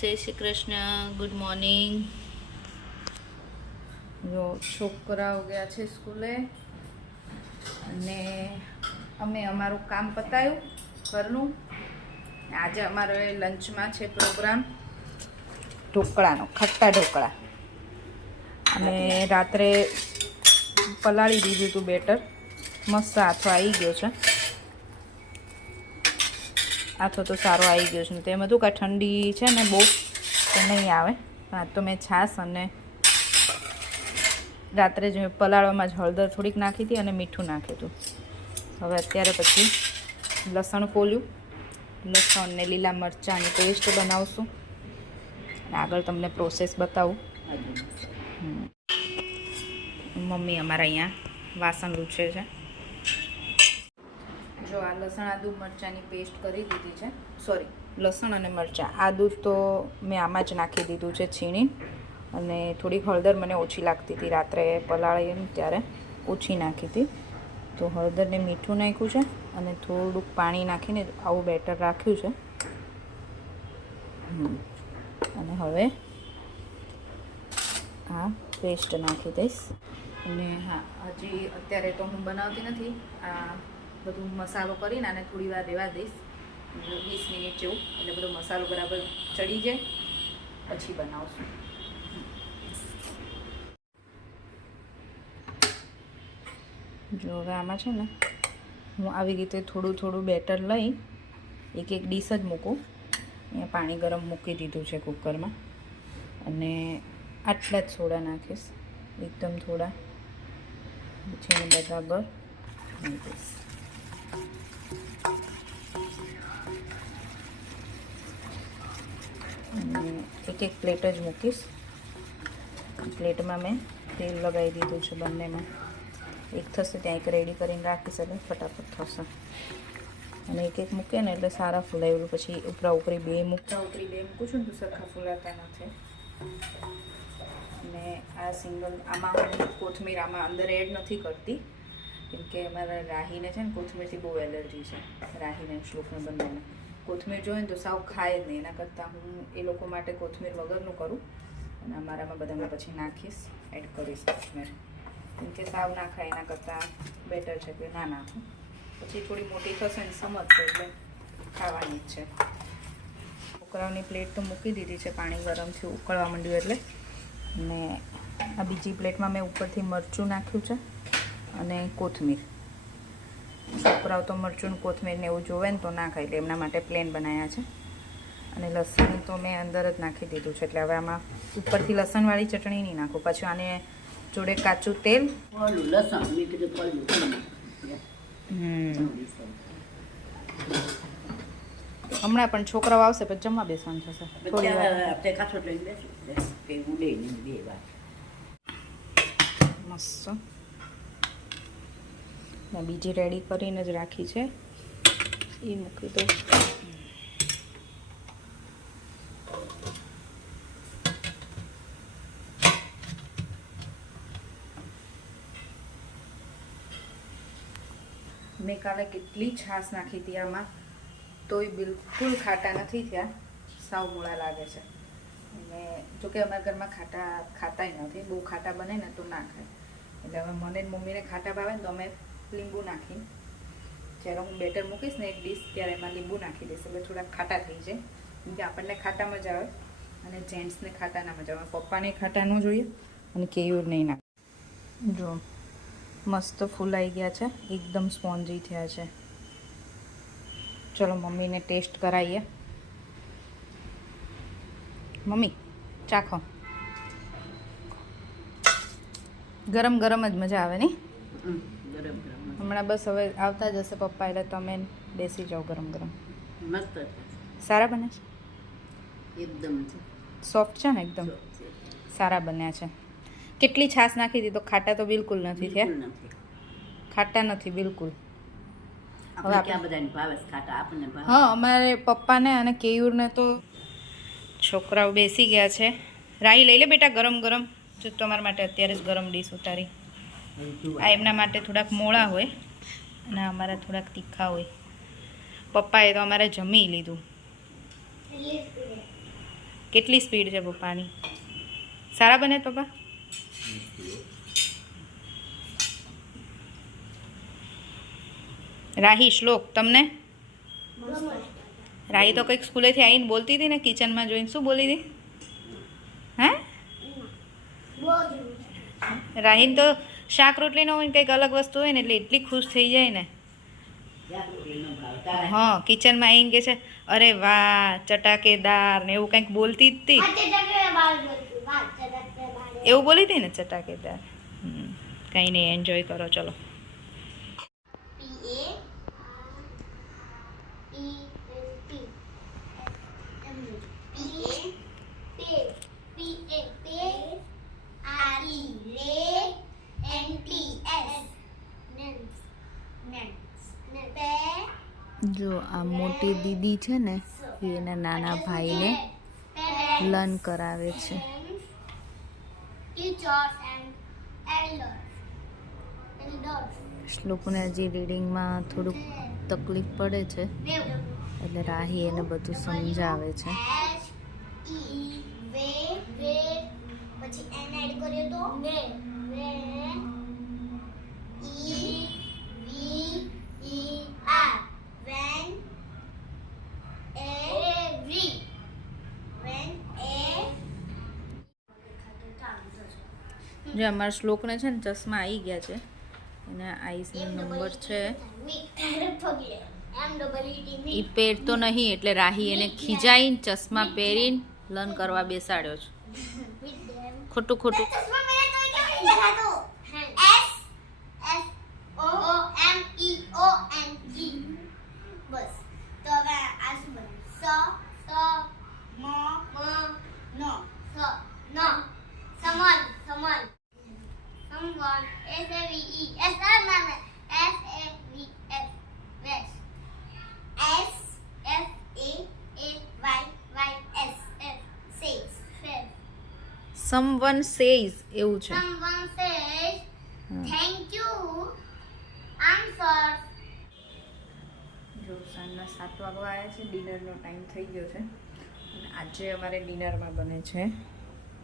જય Shri Krishna good morning જો છોકરાઓ ગયા છે સ્કૂલે અને અમે અમારું કામ પતાયું, ઘરનું. આજે અમારે લંચમાં છે પ્રોગ્રામ, ઢોકળાનો ખટ્ટા ઢોકળા. અને રાત્રે પલાળી દીધું હતું બેટર. મસ્ત હાથો આવી ગયો છે. આથો તો સારો આવી ગયો છે. તેમ હતું કે ઠંડી છે ને બહુ, તો નહીં આવે. આ તો મેં છાશ અને રાત્રે જ મેં પલાળવામાં જ હળદર થોડીક નાખી હતી અને મીઠું નાખ્યું હતું. હવે અત્યારે પછી લસણ ફોલ્યું લસણ ને લીલા મરચાંની પેસ્ટ બનાવશું. અને આગળ તમને પ્રોસેસ બતાવું. મમ્મી અમારા અહીંયા વાસણ લૂછે છે. જો આ લસણ, આદુ મરચાંની પેસ્ટ કરી દીધી છે. સોરી લસણ અને મરચાં. આદુ તો મેં આમાં જ નાખી દીધું છે છીણી અને થોડીક હળદર મને ઓછી લાગતી હતી. રાત્રે પલાળી એમ ત્યારે ઓછી નાખી હતી. તો હળદરને મીઠું નાખ્યું છે અને થોડુંક પાણી નાખીને આવું બેટર રાખ્યું છે. અને હવે આ પેસ્ટ નાખી દઈશ. અને હા, હજી અત્યારે તો હું બનાવતી નથી. આ બધું મસાલો કરીને આને થોડી વાર રહેવા દઈશ. વીસ મિનિટ જેવું. એટલે બધો મસાલો બરાબર ચડી જાય. પછી બનાવશું. જો હવે આમાં છે ને, હું આવી રીતે થોડું થોડું બેટર લઈ એક એક ડીશ જ મૂકું. અહીંયા પાણી ગરમ મૂકી દીધું છે કુકરમાં. અને આટલા જ સોડા નાખીશ. એકદમ થોડા. પછી બધા બરાબર મૂકીશ એક એક પ્લેટ જ મૂકીશ. પ્લેટમાં મેં તેલ લગાવી દીધું છે બંનેમાં. એક થશે ત્યાં એક રેડી કરીને રાખીશ એટલે ફટાફટ થશે. અને એક એક મૂકે ને એટલે સારા ફૂલાય. પછી ઉપરા ઉપરી બે મૂકતા ઉપરી બે મૂકું છું ને તો સરખા ફૂલાતા નથી અને આ સિંગલ, આમાં કોથમીર આમાં અંદર એડ નથી કરતી. કેમ કે અમારા રાહીને છે ને કોથમીરથી બહુ એલર્જી છે. રાહીને શ્લોકને બંનેને કોથમીર જોઈએ ને તો સાવ ખાય જ નહીં. એના કરતાં હું એ લોકો માટે કોથમીર વગરનું કરું અને અમારામાં બધામાં પછી નાખીશ, એડ કરીશ કોથમીર. કેમ કે સાવ ના ખાય, એના કરતાં બેટર છે કે ના નાખું. પછી થોડી મોટી થશે ને સમજશે એટલે ખાવાની જ છે. છોકરાઓની પ્લેટ તો મૂકી દીધી છે પાણી ગરમ છે ઉકળવા માંડ્યું એટલે. અને આ બીજી પ્લેટમાં મેં ઉપરથી મરચું નાખ્યું છે. અને કોથમીર. છોકરાઓ તો મરચું કોથમીરને કોથમીર ને એવું જોવે ને તો ના ખાય એટલે એમના માટે પ્લેન બનાવ્યા છે. અને લસણ તો મેં અંદર જ નાખી દીધું છે એટલે હવે આમાં ઉપરથી લસણવાળી ચટણી નહીં નાખું. પછી આને જોડે કાચું તેલ. હમણાં પણ છોકરાઓ આવશે પછી જમવા બેસવાનું થશે. થોડી વાર. મસ્ત. મેં બીજી રેડી કરીને જ રાખી છે. એ મૂકી દઉં. મેં કાલે કેટલી છાશ નાખી હતી આમાં. તોય બિલકુલ ખાટા નથી થયા. સાવ મોળા લાગે છે. અને જોકે અમારા ઘરમાં ખાટા ખાતાય નથી. બહુ ખાટા બને ને તો ના ખાય. એટલે હવે મને મમ્મીને ખાટા ભાવે ને તો અમે લીંબુ નાખી જ્યારે હું બેટર મૂકીશ ને એક ડીશ, ત્યારે એમાં લીંબુ નાખી દઈશ. એટલે થોડા ખાટા થઈ જાય. કેમ કે આપણને ખાટા મજા આવે. અને જેન્ટ્સને ખાટા ના મજા આવે. પપ્પાને ખાટા ન જોઈએ અને કેયુર નહીં નાખે. જો, મસ્ત ફૂલાઈ ગયા છે. એકદમ સ્પોન્જી થયા છે. ચલો, મમ્મીને ટેસ્ટ કરાવીએ મમ્મી ચાખો ગરમ ગરમ જ મજા આવે નહીં? ગરમ ગરમ. હમણાં બસ હવે આવતા જ હશે પપ્પા એટલે તમે બેસી જાઓ ગરમ ગરમ. મસ્ત સારા બને છે? એકદમ સોફ્ટ છે ને એકદમ? સારા બન્યા છે. કેટલી છાશ નાખી હતી તો ખાટા તો બિલકુલ નથી થયા. ખાટા નથી બિલકુલ. હવે આપણે- હા અમારે પપ્પાને અને કેયુરને તો છોકરાઓ બેસી ગયા છે. રાઈ લઈ લે બેટા ગરમ ગરમ. જો તમારા માટે અત્યારે જ ગરમ ડીશ ઉતારી. આ એમના માટે થોડાક મોળા હોય અને અમારા થોડાક તીખા હોય. પપ્પાએ તો અમારે જમી લીધું. કેટલી સ્પીડ છે પપ્પાની? સારા બને પપ્પા? રાહી, શ્લોક, તમને? રાહી તો કંઈક સ્કૂલેથી આવીને બોલતી હતી ને, કિચનમાં જોઈને શું બોલી હતી? હે? રાહીન તો શાક રોટલીનો હોય ને કંઈક અલગ વસ્તુ હોય ને એટલે એટલી ખુશ થઈ જાય ને. હા કિચનમાં આવીને કે છે અરે વાહ ચટાકેદાર ને એવું કંઈક બોલતી જ હતી એવું બોલી હતી ને ચટાકેદાર કંઈ નહીં એન્જોય કરો ચલો. જો આ મોટી દીદી છે ને એ એના નાના ભાઈને લર્ન કરાવે છે. શ્લોકને હજી રીડિંગમાં થોડુંક તકલીફ પડે છે. એટલે રાહી એને બધું સમજાવે છે. E પછી એન એડ કર્યો તો? જે અમારા શ્લોકને છે ને ચશ્મા આવી ગયા છે. એના આઈસનો નંબર છે. એ પહેરતો નહીં એટલે રાહી એને ખીજાઈને ચશ્મા પહેરીને લર્ન કરવા બેસાડ્યો છે. ખોટું ખોટું. સમવન સેઝ એવું છે Someone says, hmm. Thank you. Answer. જો સાંજના સાત વાગવા આવ્યા છે ડિનરનો ટાઈમ થઈ ગયો છે અને આજે અમારે ડિનરમાં બને છે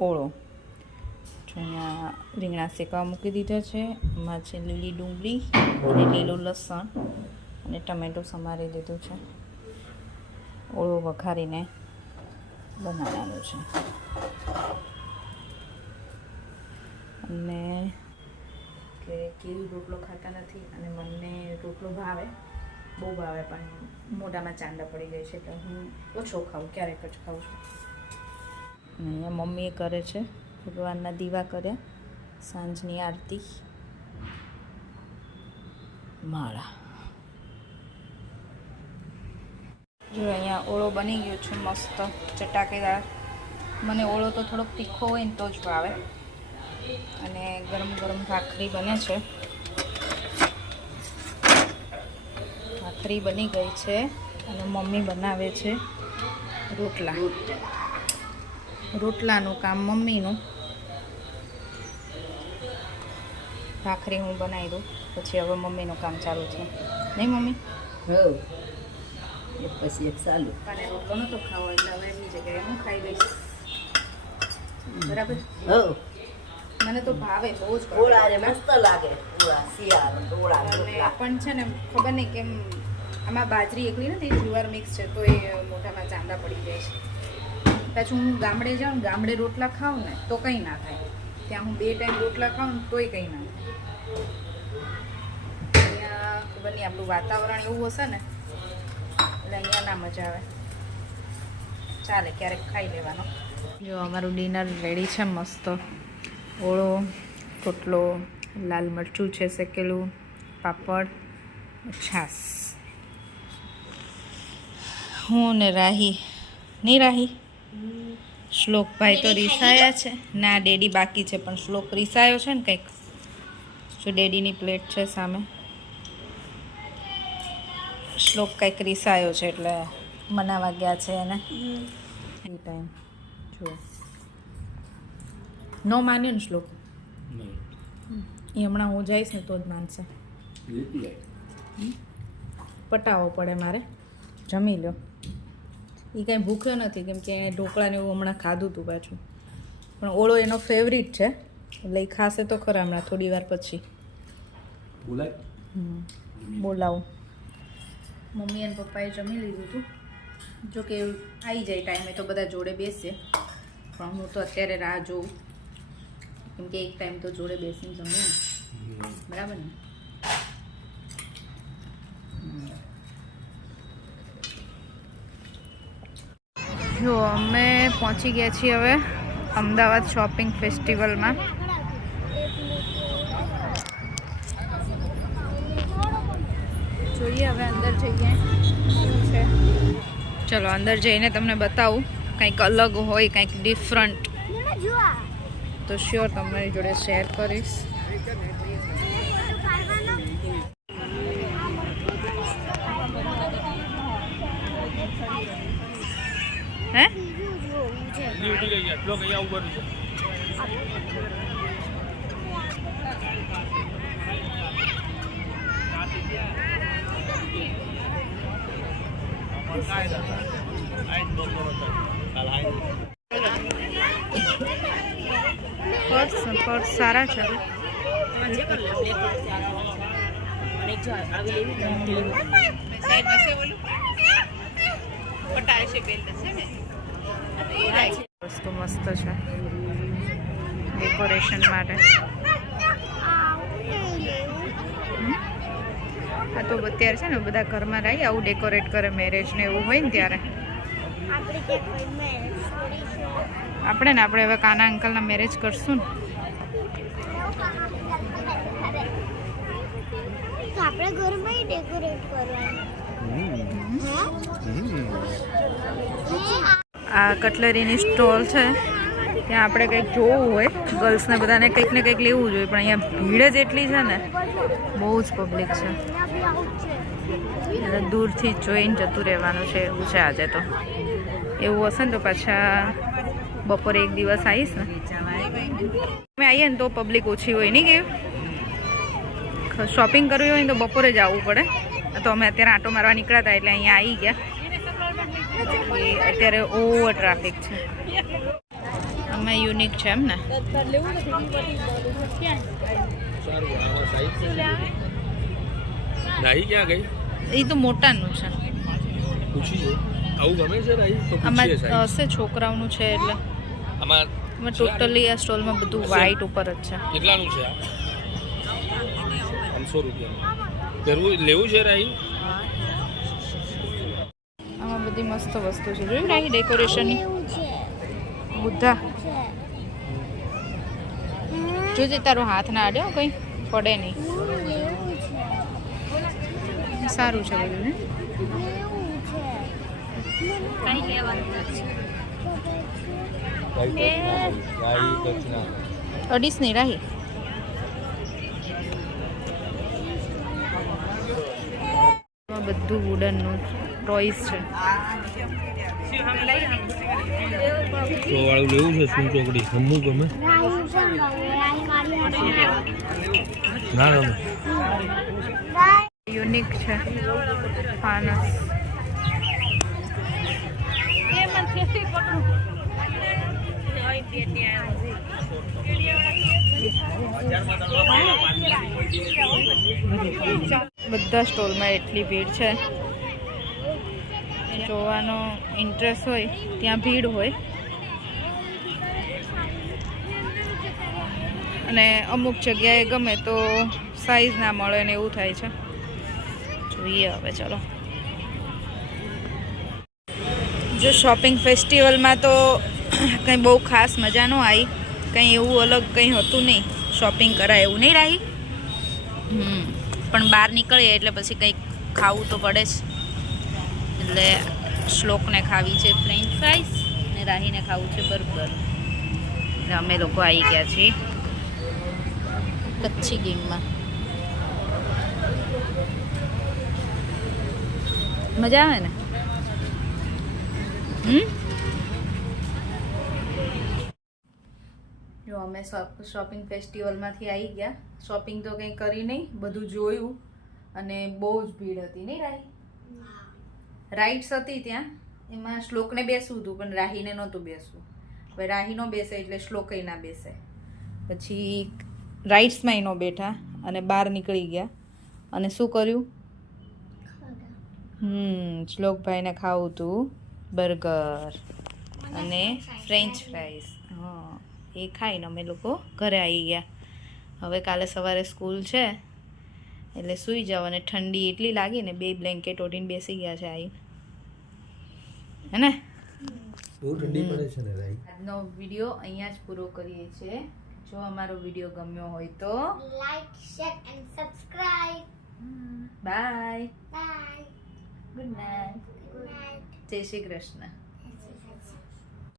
ઓળો જો અહીંયા રીંગણા શેકવા મૂકી દીધા છે એમાં છે લીલી ડુંગળી અને લીલું લસણ અને ટમેટો સમારી દીધું છે ઓળો વઘારીને બનાવવાનું છે અને કે કેવી રોટલો ખાતા નથી અને મને રોટલો ભાવે બહુ ભાવે પણ મોઢામાં ચાંદા પડી ગઈ છે એટલે હું ઓછો ખાઉં ક્યારેક જ ખાઉં છું. અને અહીંયા મમ્મીએ કરે છે ભગવાનના દીવા કર્યા સાંજની આરતી. માળા. જો અહીંયા ઓળો બની ગયો છે મસ્ત ચટાકેદાર મને ઓળો તો થોડોક તીખો હોય ને તો જ ભાવે. અને ગરમ ગરમ ભાખરી બને છે. ભાખરી બની ગઈ છે અને મમ્મી બનાવે છે રોટલા. રોટલાનું કામ મમ્મીનું. ભાખરી હું બનાવી દઉં પછી હવે મમ્મીનું કામ ચાલુ છે. નહીં મમ્મી? હવ પછી એક ચાલુ. અને રોટલો નતો ખાવો એટલે હવે એમની જગ્યાએ હું ખાઈ દઈશ બરાબર? હવ મને તો ભાવે બહુ જ ઓળા રે મસ્ત લાગે ઓળા શિયાળ ઓળા અને પણ છે ને ખબર નહીં કેમ આમાં બાજરી એકલી નથી જુવાર મિક્સ છે તો એ મોઢામાં ચાંદા પડી જાય છે. પાછું હું ગામડે જાઉં ગામડે રોટલા ખાઉં ને તો કંઈ ના થાય. ત્યાં હું બે ટાઈમ રોટલા ખાઉં તોય કંઈ ના થાય. અહીંયા ખબર નહીં આપણું વાતાવરણ એવું હશે ને એટલે અહીંયા ના મજા આવે. ચાલે ક્યારેક ખાઈ લેવાનો. જો અમારું ડિનર રેડી છે મસ્ત. ઓળો રોટલો લાલ મરચું છે શેકેલું પાપડ છાસ હું ને રાહી. નહીં રાહી? શ્લોકભાઈ તો રીસાયા છે. ના ડેડી બાકી છે પણ શ્લોક રીસાયો છે ને કંઈક. જો ડેડીની પ્લેટ છે સામે. શ્લોક કંઈક રીસાયો છે એટલે મનાવા ગયા છે એને. એ ટાઈમ જુઓ. ન માન્યો ને શ્લોક. એ હમણાં હું જઈશ ને તો જ માનશે. પટાવો પડે મારે. જમી લ્યો. એ કાંઈ ભૂખ્યો નથી કેમ કે એણે ઢોકળાને એવું હમણાં ખાધું હતું પાછું. પણ ઓળો એનો ફેવરિટ છે. એટલે એ ખાશે તો ખરા હમણાં થોડી વાર પછી. બોલાવું. મમ્મી અને પપ્પાએ જમી લીધું હતું જોકે આવી જાય ટાઈમે તો બધા જોડે બેસે. પણ હું તો અત્યારે રાહ જોઉં. કેમ કે એક ટાઈમ તો જોડે બેસીને જમવું બરાબર ને? જો અમે પહોંચી ગયા છીએ હવે અમદાવાદ શોપિંગ ફેસ્ટિવલમાં જોઈએ હવે અંદર જઈએ. શું છે? ચલો અંદર જઈને તમને બતાવું. કંઈક અલગ હોય કંઈક ડિફરન્ટ તો શ્યોર તમારી જોડે શેર કરીશ. હે? પર્સ પર્સ સારા છે. વસ્તુ મસ્ત છે. ડેકોરેશન માટે. આ તો અત્યારે છે ને બધા ઘરમાં રહી આવું ડેકોરેટ કરે મેરેજ ને એવું હોય ને ત્યારે. આપણે ને આપણે હવે કાના અંકલના મેરેજ કરશું ને. આપણે ઘરમાં ડેકોરેટ કરવાનું. આ કટલરીની સ્ટોલ છે. ત્યાં આપણે કંઈક જોવું હોય. ગર્લ્સને બધાને કંઈક ને કંઈક લેવું જોઈએ પણ અહીંયા ભીડ જ એટલી છે ને. બહુ જ પબ્લિક છે. એટલે દૂરથી જોઈને જતું રહેવાનું છે એવું છે આજે તો. એવું હશે ને તો પાછા બપોરે એક દિવસ આવીશ ને. અમે આવીએ ને તો પબ્લિક ઓછી હોય નહીં કે શોપિંગ કરવી હોય ને તો બપોરે જ આવવું પડે. તો અમે અત્યારે આંટો મારવા નીકળ્યા હતા એટલે અહીંયા આવી ગયા. અત્યારે ઓવર ટ્રાફિક છે. અમે યુનિક છે એમ ને. રાહી ક્યાં ગઈ? એ તો મોટાનું છે. પૂછી જો આવું ગમે છે રાહી? તો પૂછીએ સાહેબ. હશે છોકરાઓનું છે એટલે. આમાં અમે ટોટલી આ સ્ટોલમાં બધું વ્હાઈટ ઉપર જ છે. કેટલાનું છે આ? પાંચસો રૂપિયાનું. કરવું લેવું છે રાહી? આમાં બધી મસ્ત વસ્તુ છે. જોયું ને ડેકોરેશનની બુદ્ધા. જોજે તારો હાથ ના અડ્યો કંઈ. પડે નહીં. સારું છે બધું ને એવું છે કઈ લેવાનું નહીં રાહી. બધું વુડનનું ટોયસ છે. તો વાળું લેવું છે શું ચોકડી? હમું ગમે? છે ના ગમે. યુનિક છે. ફાનસ બધા સ્ટોલમાં એટલી ભીડ છે. જોવાનો ઇન્ટરેસ્ટ હોય, ત્યાં ભીડ હોય. અને અમુક જગ્યાએ ગમે તો સાઈઝ ના મળે ને એવું થાય છે. જોઈએ હવે, ચલો. જો શોપિંગ ફેસ્ટિવલમાં તો કંઈ બહુ ખાસ મજા ન આવી. કંઈ એવું અલગ કંઈ હતું નહીં. શોપિંગ કરાય એવું નહીં રહી. હમ. પણ બહાર નીકળીએ એટલે પછી કંઈક ખાવું તો પડે જ. એટલે શ્લોકને ખાવી છે ફ્રેન્ચ ફ્રાઈસ અને રાહીને ખાવું છે બર્ગર. એટલે અમે લોકો આવી ગયા છીએ કચ્છી ગેમમાં. મજા આવે ને? હમ? જો અમે શોપિંગ ફેસ્ટિવલમાંથી આવી ગયા. શોપિંગ તો કંઈ કરી નહીં બધું જોયું અને બહુ જ ભીડ હતી નહીં રાહી? રાઇડ્સ હતી ત્યાં. એમાં શ્લોકને બેસવું હતું પણ રાહીને નહોતું બેસવું. હવે રાહી નો બેસે એટલે શ્લોકય ના બેસે. પછી રાઇડ્સમાં એનો બેઠા અને બહાર નીકળી ગયા. અને શું કર્યું? હમ શ્લોકભાઈને ખાવું હતું બર્ગર અને ફ્રેન્ચ ફ્રાઈસ હા. એ ખાઈને અમે લોકો ઘરે આવી ગયા. હવે કાલે સવારે સ્કૂલ છે એટલે સૂઈ જાવ અને ઠંડી એટલી લાગી ને બે બ્લેન્કેટ ઓઢીને બેસી ગયા છે આવી હે ને? બહુ ઠંડી પડે છે ને રાઈ? આજનો વીડિયો અહીંયા જ પૂરો કરીએ છીએ. જો અમારો વીડિયો ગમ્યો હોય તો. Like share and subscribe bye. Bye good night good night. જય શ્રી કૃષ્ણ.